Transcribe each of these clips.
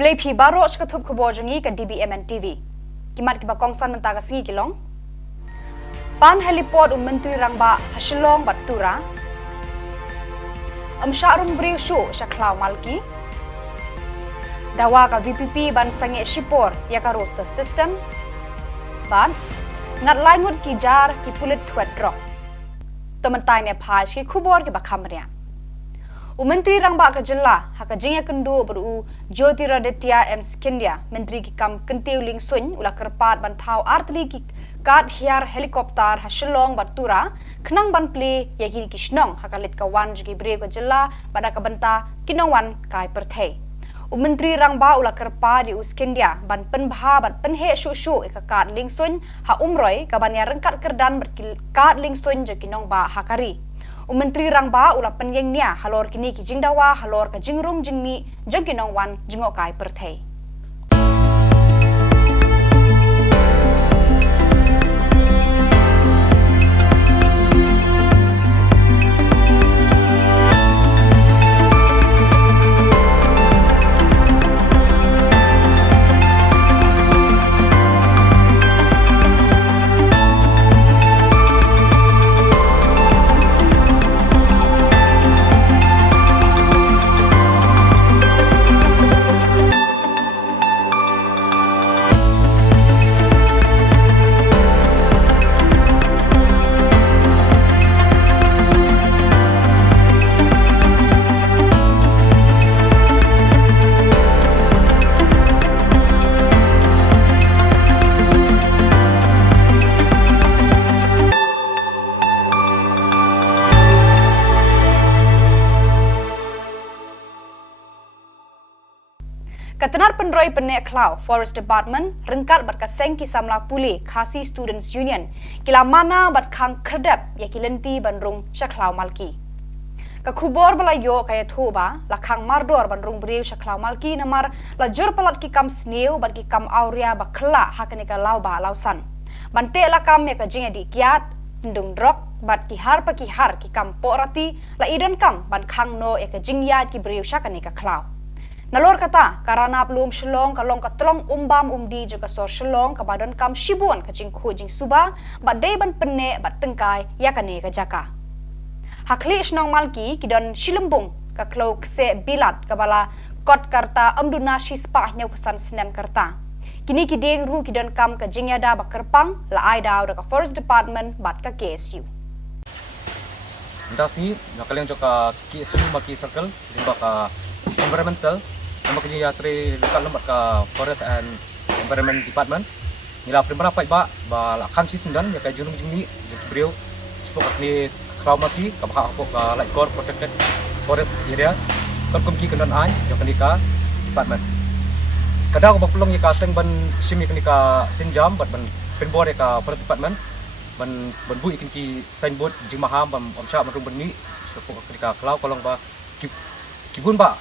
Ablay phi baro shkathub khobor jongi ka DBMN TV. Kimat ki bakong san menta ka singi kilong. Pan helipod menteri rangba hasilong batura. Syarum briu shu syaklaw malki. Dawa ka VPP ban sange shipor ya ka roster system. Ban ngat langut ki jar ki pulit thuat drop. Tomentai ne phaj ki khubor ki bakhamria. Menteri Rangba ka jilla haka jingya kendu beru Jyotiraditya M Skindia menteri ki kam kentiu ling sun ula kerpat ban thau artli ki kat hiar helikopter hasilong batura khnang ban ple yakini kishnong haka lit ka wan jugi bre ka jilla pada ka banta kinong wan kai perthei Menteri Rangba ula kerpa di Skindia ban penbha ban penhe shu shu ka kat ling sun ha umroi ka ban ya rengkat kerdan berkil kat ling sun jo kinong ba hakari Menteri Rangba ula penyengnya halor kini ki jingdawa halor ka jingrung jingmi jengkinong wan jingokai perthei. Ketenar penroi penek Klau Forest Department rengkat bat kaseng ki samla puli Khasi Students Union kila mana bat khang kerdap ya kilenti bandrung Syaklau Malki. Ka khubor balayo kaya thuba la khang mardor bandrung breu Syaklau Malki namar la jur palat ki kam sneu bat ki kam auria ba khla hakane ka lau ba lausan. Bante la kam ya ka jinga di kiat ndung drok bat ki har pa ki har ki kam porati la idan kam ban khang no ya ka jingya ki breu Syakane ka Klau. Nalor kata karena belum shelong kalong katlong umbam umdi juga sor shelong ka badan kam shibuan ka jingkhu jing suba ba dei ban penne ba tengkai ya kane ka jaka hakli snong malki kidon shilembung ka klo kse bilat ka bala kot karta amduna shispa nya pesan snem karta kini kideng ru kidon kam ka jingya da ba kerpang la ai daw ka Forest Department bat ka KSU Dasi nakaleng joka KSU maki circle limba ka environmental nama kerja yatri dekat lembat ke Forest and Environment Department. Nila primera pai ba lakan si sundan ya kai junung jingni beliau sepok ni Klau Malki ka baka ko ka like core protected forest area kon ki kenan ai jo kanika department. Kada ko baplong ya ka seng ban simi kanika sinjam bat ban penbor ya ka Forest Department ban bu ikin ki signboard jing maham bam omsha ban rumben ni sepok kanika Klau kolong ba kibun ba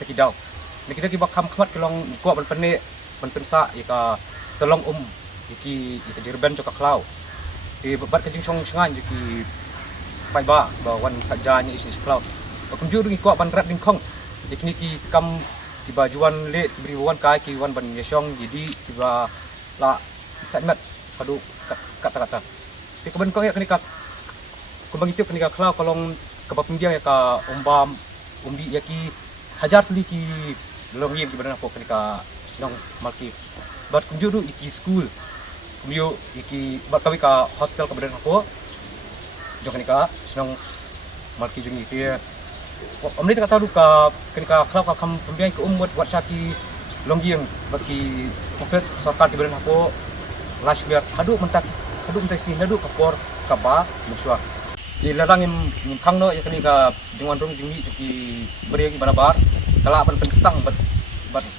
kita ni kita kibak kamat kelong kuat berpene berpensa ika tolong iki dirben joka Klau di bat kajing song sengan iki pai ba wan sajanya isi Klau kunjur ngi kuat ban rat dingkong ikni ki kam tiba juan le beri wan kai ki wan ban yesong jadi tiba la satmet padu kata-kata di keben kong ya kenika kumbang itu kenika Klau kolong kebapimbiang ya ka umbam umbi ya ki hajar tuli ki longi ki badan aku kenika Senong Malki bat kunjuru iki school kumyo iki bat kawi ka hostel ka badan aku jo kenika Senong Malki jungi ki omni tak tahu ka kenika Klau ka kam pembiang ke umut buat syaki longi yang bagi office sarkar ki badan aku last year hadu mentak sini hadu kapor kaba musuh di larang yang kang no ya kenika jingwan rung jingi ki beri ki barabar kala ban penstang bat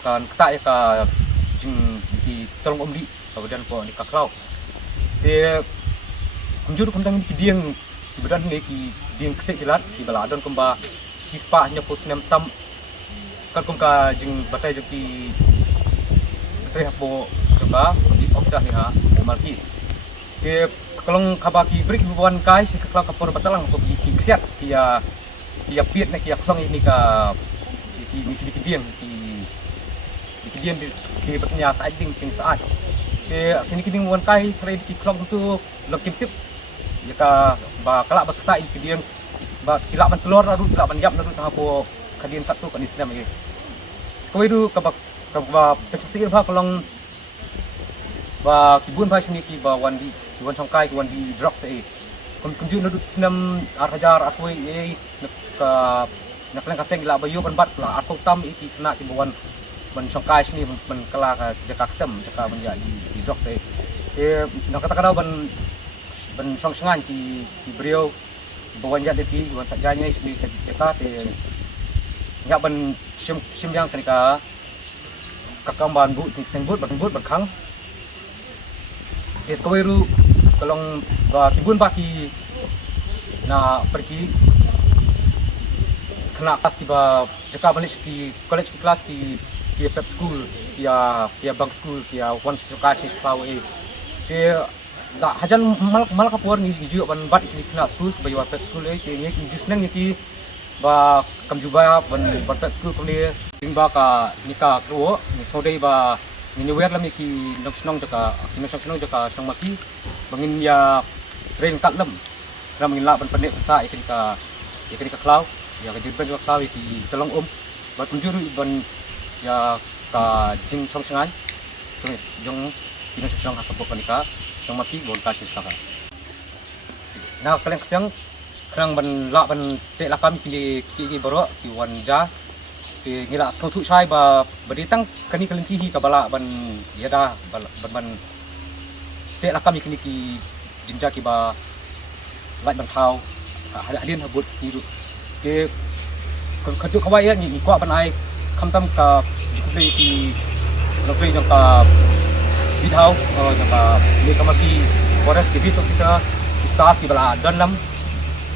kan ketak ya ka jing ki tolong umdi kemudian ko ni ka Klau de kunjur kuntang ki dieng ki badan ni ki dieng kesek kilat ki bala adon kumba kispa nya ko sinem tam kan kum ka jing batai jo ki tre hapo joka di ofsa ni ha Malki de kalong kabaki beri buan kai si Klau kapor batalang ko ki kriat kia piet na kia klong ini ka ki dieng ki Kemudian di betulnya siding kini saat. Kini wan kai trade di klub tu lokim tip. Jika kalak berkata kemudian kilak ban telur lalu kilak ban yap lalu tahapo kadian tak tu kan Islam lagi. Sekali tu kabak pencak bah kalau kibun bah sini ki wan songkai wan di drop se. Kunjung lalu senam arhajar atui ke nak lang kaseng la bayu ban bat la atau tam iki kena ki wan songkai sini ban kala ka jaka ketem jaka ban ya di drop se. Nak kata ban song sengan ki beliau bawan jat deti wan sajanya sini kita nya ban sim yang kenika kakamban bu sengbut berkang Eskoweru kalau kibun baki na pergi kena kelas ki jaka balik ki college ki kelas ki prep school ya bank school ya one suka cis pau da hajan mal kapur ni ju ban bat ki kena school bayu prep school ki jus nang ki ba kamjuba ban prep school ko ni ba ka nika kro ni sodai ba ni wer lam ki nong jaka song maki bangin ya train kat lem mungkin la ban pendek sa ikan ka klau ya ka jibben ka klau ki tolong ba tunjur ban ya ka jing song sengai jong kini song ka sabok nika song maki bon ka sisa na kalen kesang kerang ban te la kami ki boro ki wanja ki ngila sotu sai ba baditang kani kalengki ka bala ban yada ban te la kami kini ki jinja ki ba lait ban thau hadin habut ki ke khadu khawai ya ni kwa ban ai khamtam ka jikle ki lokre jang ka bidhau jang ka ni kamaki forest ki ditok kisa staff ki bala danlam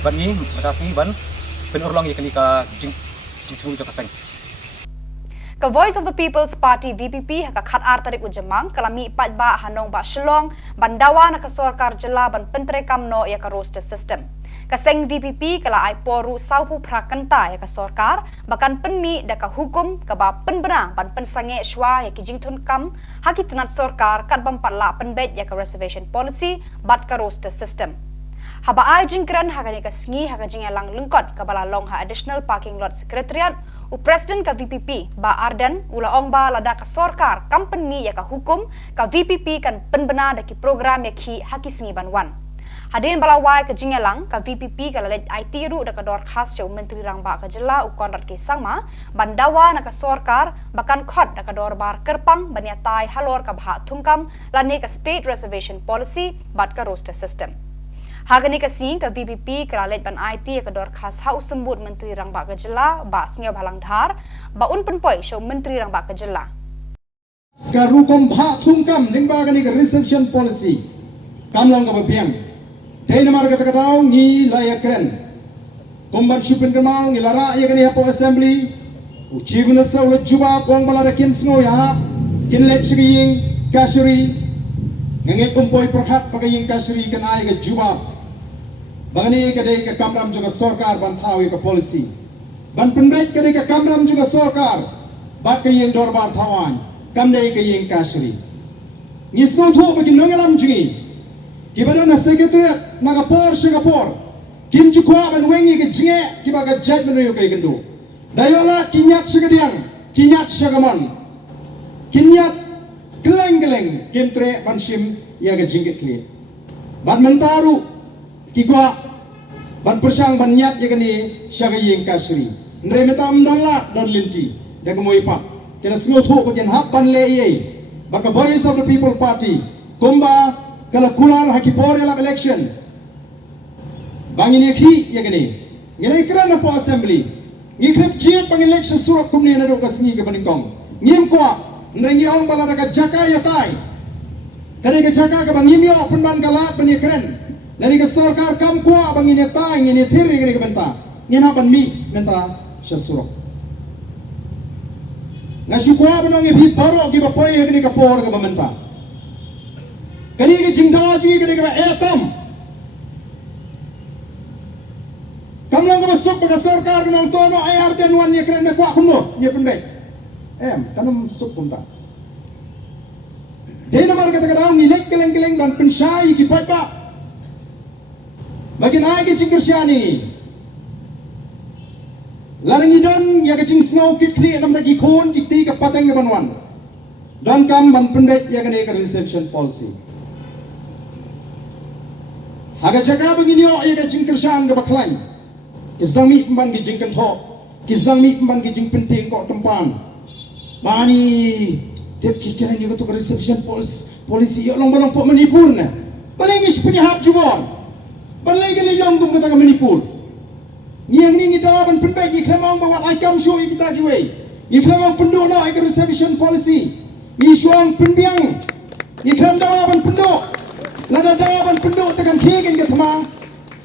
ban ni matasi ban penurlong yakni ka jingchung jang kasang Ka Voice of the People's Party VPP haka khat ar tarik ujamang kalami pat ba hanong ba Shillong bandawa na ka sarkar jela ban pentrekam no ya ka roster system. Kaseng VPP kala ai poru saupu prakanta ya ka sarkar bakan penmi da ka hukum ka ba penbena ban pensange shwa ya ki jingthun kam haki tenat sarkar kat ban patla penbet ya ka reservation policy bat ka roster system. Haba ai jingkran hagani ka sngi haga jingelang lengkot ka bala long ha additional parking lot secretariat u president ka VPP ba Ardan ula ong ba lada ka sarkar company ya ka hukum ka VPP kan penbena da ki program ya ki haki sngi banwan. Hadin bala wai ka jingelang ka VPP ka lalet IT ru da ka dor khas ya menteri rang ba ka jela u konrat ki sangma bandawa na ka sarkar bakan khot da ka dor bar kerpang banyatai halor ka bha thungkam lane ka state reservation policy bat ka roster system. Hagani kasing ka VPP kalalet ban IT ka dor khas hau sembut menteri rang ba ka jela ba sngyo bhalang dhar ba un penpoi show menteri rang ba ka jela ka rukom bha thungkam ning ba gani ka reception policy kamlong ka babiam dei namar ka takataw ngi layakren komban shupin kamang ngi lara ya gani hapo assembly u chief minister ul juba kong bala kin sngo ya kin let shing kashuri ngi kumpoi prakhat pagaying kashuri kanai ka juba Bangani kadai ka kamram juga sarkar ban thawi ka policy ban penbait kadai ka kamram juga sarkar bat ka yeng dorbar thawan kamdai ka yeng kashri ngisno tho bagin nangalam jingi kibada na secretariat na ka por Singapore kim jukwa ban wengi ka jinge kibaga jaj menu ka gendo dayola kinyat sigadiang kinyat sagaman kinyat geleng kimtre ban sim ya ka jingit kli ban mentaru kikwa ban persang ban nyat ya kani syaga yeng kasri ndre meta amdalla don linti daga moy pa kena sngo tho ko gen hap ban le ye baka Voice of the People Party komba kala kular haki por election bangini ki ya kani ngene kran po assembly ngikhap jiet bang election surat kumni na do kasngi ka banikong ngim kwa ndre ngi ong bala daga jaka ya tai kane ka jaka ka bangimyo pun ban kala bani kren Nani ka sarkar kam kuwa bang ini ta ini thiri ngini ka benta ngina ban mi benta syasuro ngasi kuwa banong ibi baro ki ba poi ngini ka por ka benta kani ka jingtawa jingi kani ka etam kamlang ka basuk ka sarkar nang tono ayar den wan ni kren na kwa kuno ni penbe kanum sup kumta. Dena mar kata kadang ngilek keleng-keleng dan pensai ki pak. Bagi naik ke cingkersiani. Larang idon ya ke cing snow kit kri nam taki khon dikti ka pateng ke banwan. Dan kam ban pendek ya ke reception policy. Haga jaga begini ya ke cingkersian ke baklain. Kisdang mi pemban ki jing kentok. Kisdang mi pemban ki jing penting kok tempan. Mani tiap kikiran juga tu reception policy ya long balong pok menipur na. Paling is punya hak jubor. Balai kali yang kum kata menipur. Ngiang ni dawan penbaik iklamang bawa aikam show kita kiwe. Iklamang penduk na ikut reception policy. Isuang penbiang. Iklam dawan penduk. Lada dawan penduk tekan kigen ke thema.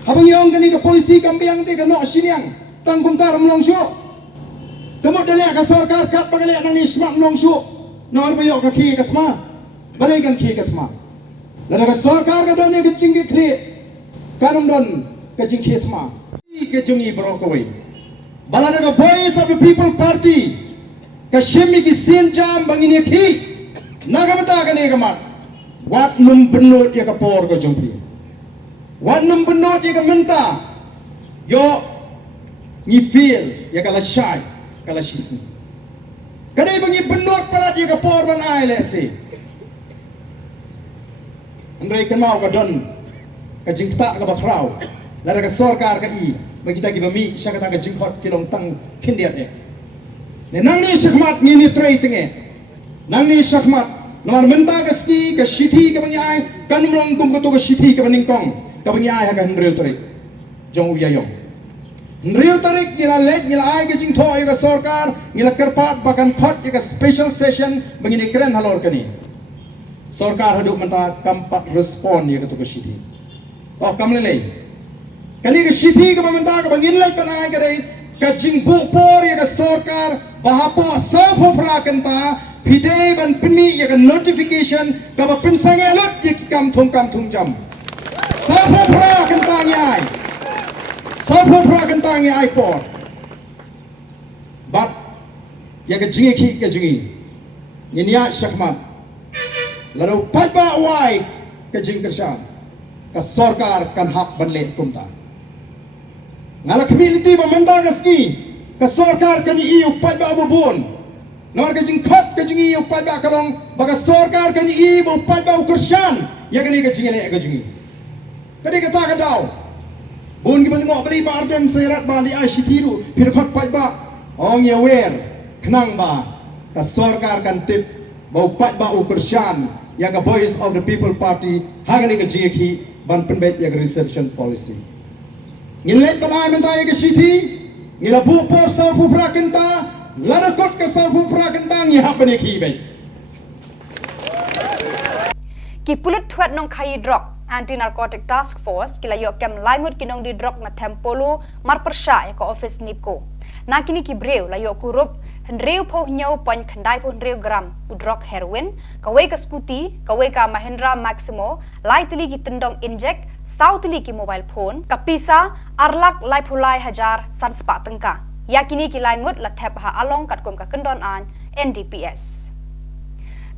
Habang yang kani ke polisi kambiang te ke nok siniang. Tangkum tar melong show. Temut dalek ke sarkar kat bagalek nang ni smak melong show. Nor bayok ke ki ke thema. Balai kan ki ke thema. Lada ke sarkar ke dan ke cingke kri. Kanum dan ke cingke thema. Ke jungi brokaway. Balada ka voice of the people party. Ka shemi ki sin jam bangini ki. Nagamata ka ni kamat. Wat num benut ya ka por ka jumpi. Wat num benut ya ka menta. Yo ni feel ya ka la shy, ka la shisni. Kadai bangi benut parat ya ka por ban ai lesi. Andai kan mau ka don ka jingta ka bakrau. Lara ka sarkar ka i magita ki bami siya kata ka jingkot kilong tang kindiat ne nang ni shakmat ni trading nang ni shakmat nomor menta ka ski ka shithi ka bangi ai kanumrong kum ko to ka shithi ka baning kong ka bangi ai ha ka hnreu tarik jong uya yong hnreu tarik ngila lek ngila ai ka jing thoi ka sarkar ngila karpat bakan khot ka special session bangi ni kren halor kani sarkar haduk menta kampat respond ya ka to ka shithi oh kamlelei kali ke shithi ke pemerintah ke bangin lek tanah ke dai ke jingbu por ya ke sarkar bahapo sapo prakenta pidai ban peni ya ke notification ke pensange alut ya kam thum jam sapo prakenta nyai sapo prakenta nyai por bat ya ke jingi ki ke jingi niya syakmat lalu paiba wai ke jingkershan ke sarkar kan hak banle kumta ngala community pemandang ski ke sarkar kan iu pai ba bubun nor ke jingkhat ke jingi iu pai ba kalong baga sarkar kan iu pai ba ukursan ya kan ke jingile ke jingi kadi kata ka daw bun ki balingok kali ba arden serat ba di ashitiru pirkhat pai ba ong ya wer knang ba ke sarkar kan tip ba pai ba ukursan ya ka voice of the people party hagani ke jingi ban penbet ya reception policy ngilek tanai mentai ke shithi ngilabu por salfu prakenta lanakot ke salfu prakenta ngi hapane ki bai ki pulit thwat nong khai drug anti narcotic task force kila yo kem langut kinong di drug na tempolo mar persha ya ko office nipko na kini ki breu la yo kurup hendreu po nyau pon khandai po hendreu gram u drug heroin kawe ka scooty kawe ka Mahindra Maximo lai tili ki tendong inject stau tili ki mobile phone kapisa arlak lai phulai hajar sanspa tengka yakini ki langut la thep ha along kat kom ka kendon an NDPS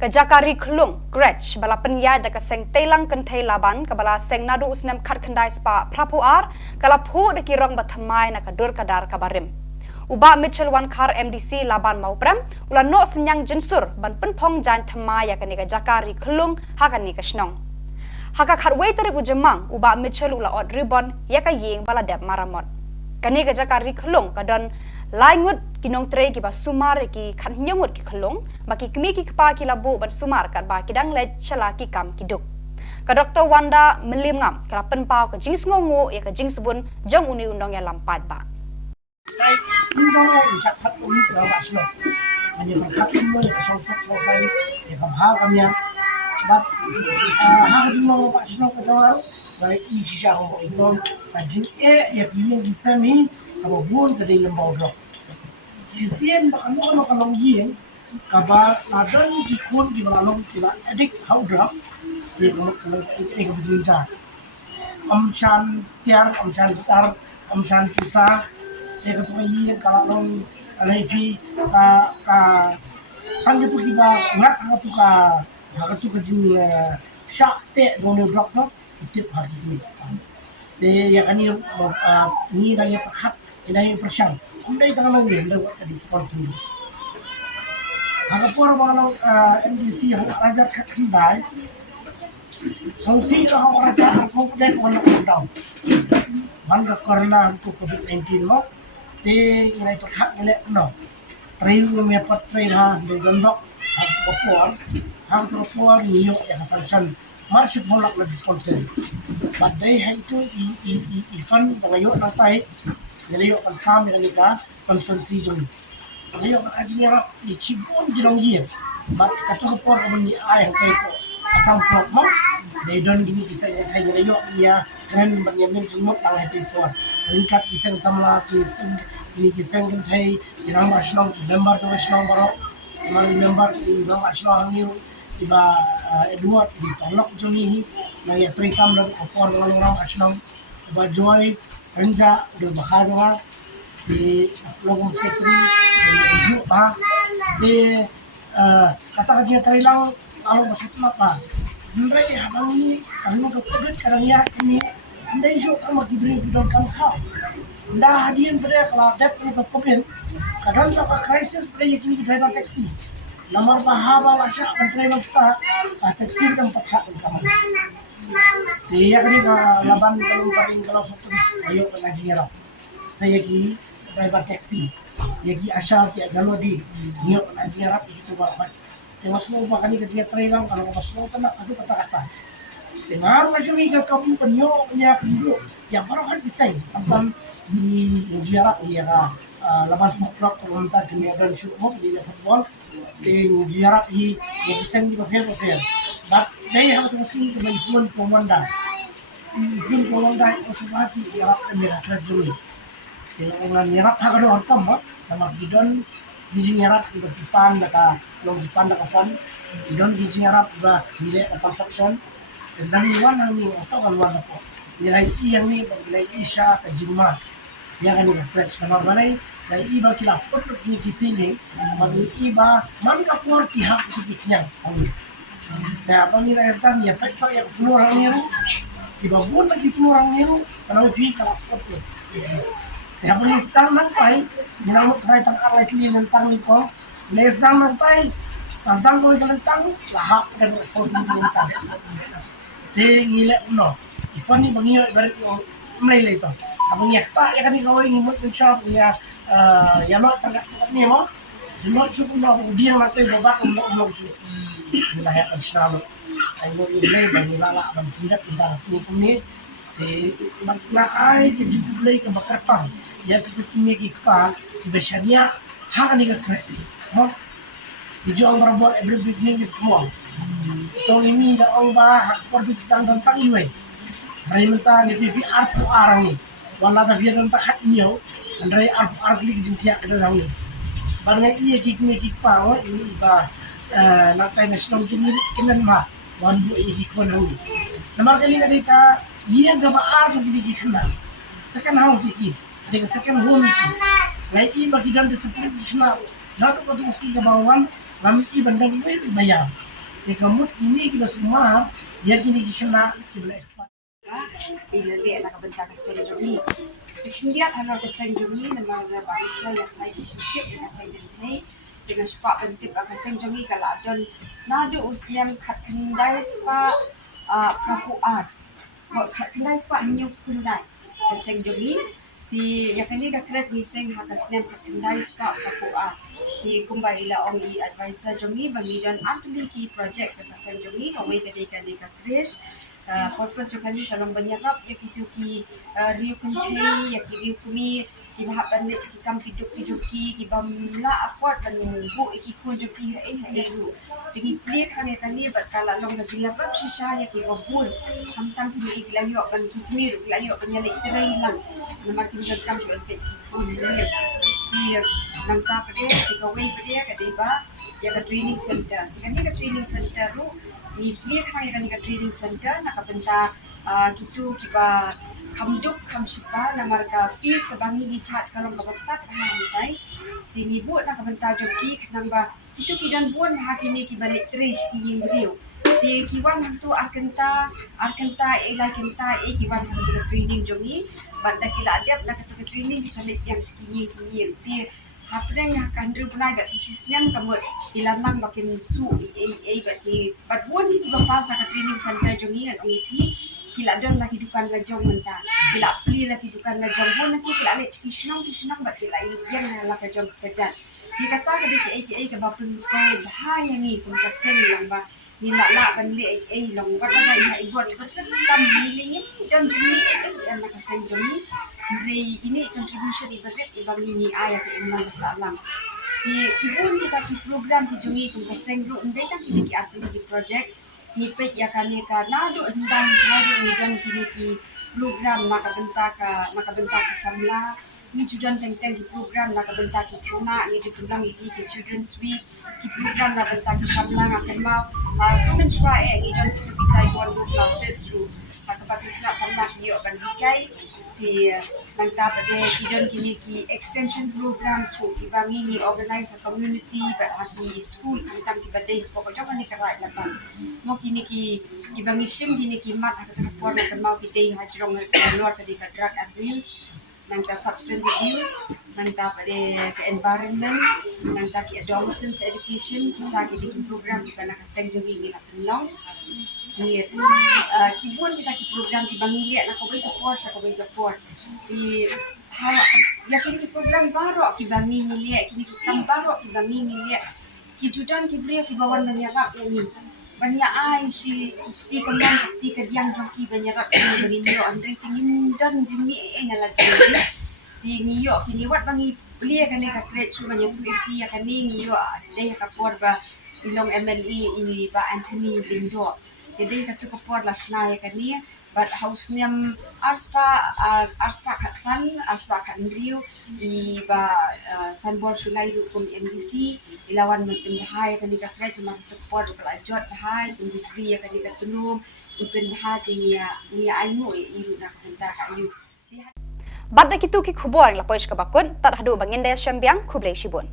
Kajakari Klung Gretch bala penya da ka seng telang kan thei laban ka bala seng nadu usnem khat khandai spa prapuar kala phu da ki rong bathamai na ka dur kadar ka barim Uba Mitchell Wan Kar MDC laban mauprem ula no senyang jensur ban penpong jan thamai ya ka ni ka Jakari Klung ha ka ni ka snong Haka khatwei tarik ujemang uba Mitchell ula od ribbon ya ka yeng bala dep maramot kani ka Jakari Klung ka don laingut kinong tre ki ba sumar ki khan nyangut ki khlong maki kmi ki pa ki labu ban sumar kat ba kidang le chala ki kam ki duk ka Dr Wanda melim ngam kala pen pau ka jing sngongo ya ka jing sebun jong uni undong ya lampat ba kai undong ya isak phat umi pra ba slo ani ba khat mo ya so so kai ya ka bha kamya bat ha jing mo ba slo ka daw ba i shisha ho indong ka jing ya pilih di sami abo buon ka dei lembau dro Jisien bakano kalong yin kaba ladan di kun di malalong sila edik how drop di kalau ego bidinja amchan tiar amchan gitar amchan kisah ego tuh yin kalong alaipi ka Tangga tu kita ngat haka tu ka jin syak te dong blok no itip hari ni. De ya kan ni dah ya pakat ina persyang. Undai tangan lagi dah buat tadi sponsor. Haka por bang MDC raja kat kendai. Sangsi dah raja ko dek wana down. Bangga corona untuk COVID-19 mo. De ina pakat ni no. Trail me pat trail ha de gondok hang propor niyo ya kasansan marship bolak na disconsen but they had to ifan bangayo ng tay nilayo pag sami ng ika konsulti jung nilayo ang adinira ichibon jinong year but katupor naman ni ay ang kay ko asam prop mo they don't gini kisah yang kay nilayo niya kren banyamin sumot ang ito por ringkat isang samla ini kisah kan kay dirang asyong member to asyong baro Kemarin member di bawah asyong ni iba Edward di tolok juni na ya trikam dan opor orang asyong iba Joy Renja di Bakadwa di logong sekretari di Ismu pa di kata kerja terilang kalau masuk apa Ndai habang ni kalau kepudet kadang ya ini ndai jo kamu diberi bidon kan kau dah hadian pada kalau dep ni berpemimpin kadang sampai krisis pada yakin di driver taksi nomor bahaba lasya kan driver kita taksi kan paksa kan dia kan ni laban kalau satu ayo kan ngaji saya ki driver taksi yaki asal ki galo di niyo kan ngaji itu bapak temas mo ba kani dia driver kalau pas mo tan adu kata-kata dengar macam ni kamu penyo punya kedua yang baru kan bisa apa di ziarah dia laban smoklok komentar kami ada syukur di football di ziarah di yang di hotel but they have to see the pun komanda itu subasi ziarah kami ada juli kalau orang ziarah ada orang kamu sama bidon di ziarah di depan dekat long depan dekat fon bidon di ziarah ba nilai construction dan iwan kami atau keluar apa nilai yang ni nilai isya ke jumlah yang kan refresh nama balai dari iba kila foto ni kisini bagi iba man ka por tihak sikitnya kami ya apa ni kan ya peksa ya semua orang ni iba pun lagi semua orang ni kalau di kala foto ya apa ni sedang nantai minamut rai tang arai kini nentang ni ko les sedang nantai pas sedang ko nentang lahap kan foto nentang de ngile no ifani bangiyo ibarat yung mlay ito abang yakta ya kan ikaw yung imot ng shop ya no tanggap ni mo no chupo no ubiang natin baba kung no chupo nilaya pag sinalo ay mo yung lay ba nilala abang tindak tindak sini kumi maglaay kajip play ka bakarpang ya kitutumig pa ibasya haka ni ka kredi mo Dijo ang marabot every beginning is small. Itong ini na ang ba hakpor sedang tentang iwe. Ray mentang itu arpu arang ni. Wala na biar tentang hak niyo. Andai arpu lig jintia kada rawi. Barang iya gig pa ini ba natay national kinan ma. Wan bu i kon hawi. Namar kali ka dia ga ba arpu gig kana. Second house iki. Dengan second home iki. Lai i ba kidan disiplin kana. Dato ko tuski ga bawan kami ibandang ini bayar. Kamu ini kita semua ya kini kita boleh ekspor. Ilali anak bentang senjoni. Hindi anak senjoni nama bangsa yang lain syukur dengan senjoni dengan sebab bentuk akan senjoni kalau ada nado usiam kat kendai spa prapuan. Buat kat kendai spa new kendai senjoni. Thì nhà cái này các kret miseng hakasnem kat kendai spa prapuan. Di kumbay la ong i advisor jongi bangi dan actually ki project ka sen jongi kawai kadai kadai ka krish purpose jokali kalong banyakap ya kitu ki riu kuntai ya ki riu kumi ki bahap bandet ki kam hidup ki bamla afford ban bu ki kun joki ru tingi play khane kali bat kala long ka jila bat shisha ya ki babul tam ki iglayo ban ki kuir iglayo ban yale itrai lang namakin kam jo pet ki nangka pada kawai pada kadai ba ya ka training center kani ka training center ru ni play khane kani ka training center nakabenta gitu kiba kamduk kamshipa na marka fees ka bangi di chat kalong kabatat hamantai di nibut na kabanta joki namba itu kidan buon hakini ki balik trish ki yingriu di kiwan hantu arkenta elai kenta kiwan hantu training jogi banda kila adab na katu training disalik yang skiing di hapdeng kandru punai bat sisnyan kamut ilamang bakin su bat ki bat buon ki bapas na training center jogi an ongipi kila don lagi dukan la jong menta kila pli lagi dukan la jong bon nanti kila le kishnang bat kila yang la ka jong kejan di kata ka disi ai ka bapun sekolah bahaya ni pun kasen yang ba ni la ban le ai long bat ada ya ibon bat tam ni dan jini yang la kasen joni ini contribution ibadat ibang ni ayah ke imam salam di kibun kita ki program di jongi pun kasen ro ndai kan ki arti di project nipet ya kami ka nado hendang nado ni don kini ki program nakabenta ka samla ni judan teng ki program nakabenta ki kuna ni dipulang iki ki children's week ki program nakabenta ki samla ngaken mau kamen shwa ni don ki Taiwan do classes ru akabati na samla ki yo ban dikai di nangta pada kidon kini ki extension program so ibangi ni organize a community but hati school tentang ki badai pokok jokan ni kerai lapan mo kini ki ibangi sim kini ki mat hak tu puan na mau ki dei hajrong luar ke drug abuse nangta substance abuse nangta pada ke environment nangta ki adolescence education kita ki program di kana kaseng jogi ni lapan di kibun kita ki program di bangilia na ko ka por di yakin ki program baru ki bangilia kini ki kam baru ki bangilia ki judan ki bria ki bawan menyerap ini banyak ai si ti kembang ti ke diang joki menyerap ini beninyo andre tingin dan jimi ena lagi di niyo kini wat bangi blia kan ka create su banyak tu ipi akan ni niyo deh ka por ba ilong MLE i ba Anthony Lindo jadi katu kopor lasnaya kania but house niam arspa katsan arspa katngriu i ba sanbor sulai hukum MDC ilawan menpendahai kani ka fresh ma kopor kala jot hai industri kani ka tunum ipendahai kini ainu iru nak hentar ka ayu Bad na kitu ki khubor la poish ka bakun tar hadu banginde syambiang khublei shibun